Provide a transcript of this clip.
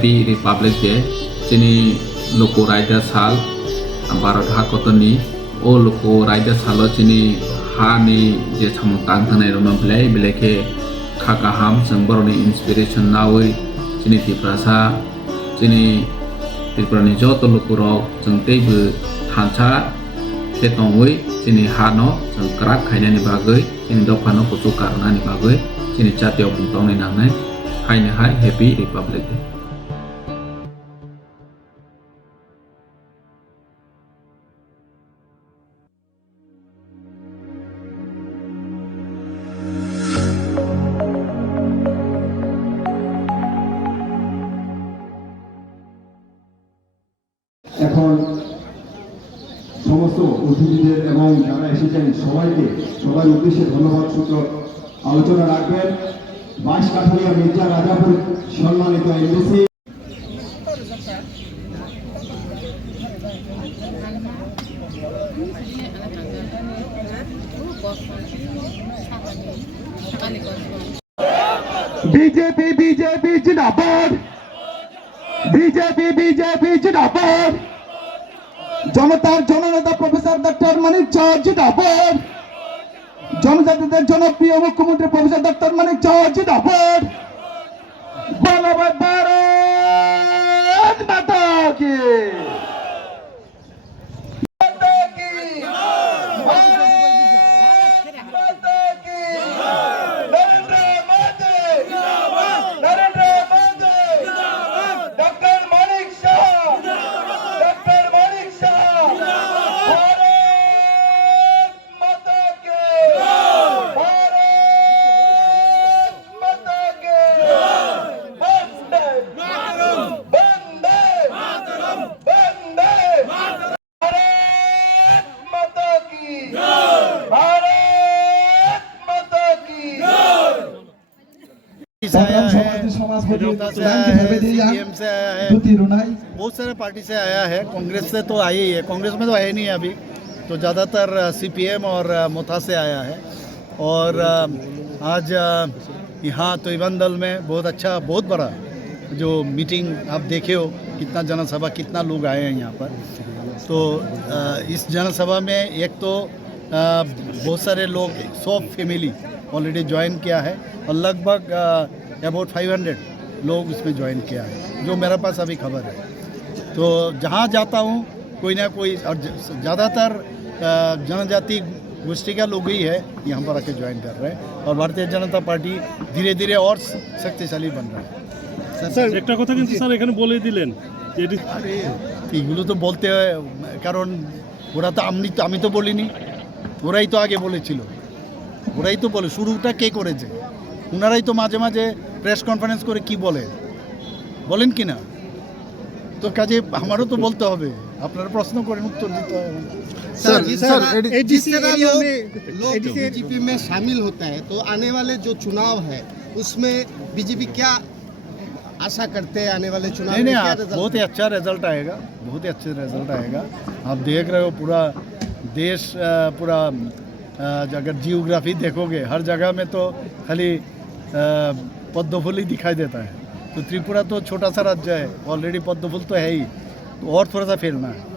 Happy Republic Day chini loko raida sal Bharat ha kotoni o loko raida salo chini ha ni je samung tang thanai rono belai ke khaka ham jeng boroni inspiration nawi chini tiprasa chini Tripurani joto loko rok jeng teibu thansa ketongwi chini ha no jeng krak khainani bagoi chini dophano kuchu karnani bagoi chini jatiyo bungtong ni nangnai haini hai Happy Republic Day. এখন সমস্ত অতিথিদের এবং যারা এসেছেন সবার উদ্দেশ্যে ধন্যবাদ সূত্র আলোচনা রাখবেন। 22 কাঠালিয়া মির্জা রাজাপুর সম্মানিত এমবিসি बीजेपी बीजेपी जिंदाबाद बीजेपी बीजेपी जिंदाबाद জনতার জননেতা প্রফেসর ডক্টর মানিক ঝা জিন্দাবাদ জনজাতিদের জনপ্রিয় মুখ্যমন্ত্রী প্রফেসর ডক্টর মানিক ঝা জিন্দাবাদ বলবাদ ভারত মাতা কি बहुत सारे पार्टी से आया है। कांग्रेस से तो आई ही है, कांग्रेस में तो है नहीं अभी, तो ज़्यादातर सीपीएम और मोथा से आया है। और आज यहाँ तोयबन दल में बहुत अच्छा बहुत बड़ा जो मीटिंग आप देखे हो, कितना जनसभा कितना लोग आए हैं यहाँ पर। तो इस जनसभा में एक तो बहुत सारे लोग 100 फैमिली ऑलरेडी ज्वाइन किया है और लगभग अबाउट 500 लोग इसमें ज्वाइन किया है, जो मेरे पास अभी खबर है। तो जहाँ जाता हूँ कोई ना कोई, और ज़्यादातर जनजाति गोष्ठी का लोग ही है यहाँ पर आके ज्वाइन कर रहे हैं। और भारतीय जनता पार्टी धीरे धीरे और शक्तिशाली बन रहा है। স্যার একটা কথা কিন্তু স্যার এখানে বলে দিলেন যে আরে এইগুলো তো বলতে হয়, কারণ ওরা তো আমি তো বলিনি, ওরাই তো আগে বলেছিল, ওরাই তো বলে শুরুটা কে করেছে, ওনারাই তো মাঝে মাঝে প্রেস কনফারেন্স করে কি বলেন কি না, তো কাজে আমারও তো বলতে হবে, আপনারা প্রশ্ন করেন উত্তর দিতে হবে। सर जिस तरह लोग बीजेपी में शामिल होता है, तो आने वाले जो चुनाव है उसमें बीजेपी क्या आशा करते हैं आने वाले चुनाव में? नहीं, बहुत ही अच्छा रिजल्ट आएगा, बहुत ही अच्छे रिजल्ट आएगा। आप देख रहे हो पूरा देश, पूरा अगर जियोग्राफी देखोगे हर जगह में तो खाली पद्म फूल ही दिखाई देता है। तो त्रिपुरा तो छोटा सा राज्य है, ऑलरेडी पद्म फूल तो है ही, तो और थोड़ा सा फैलना है।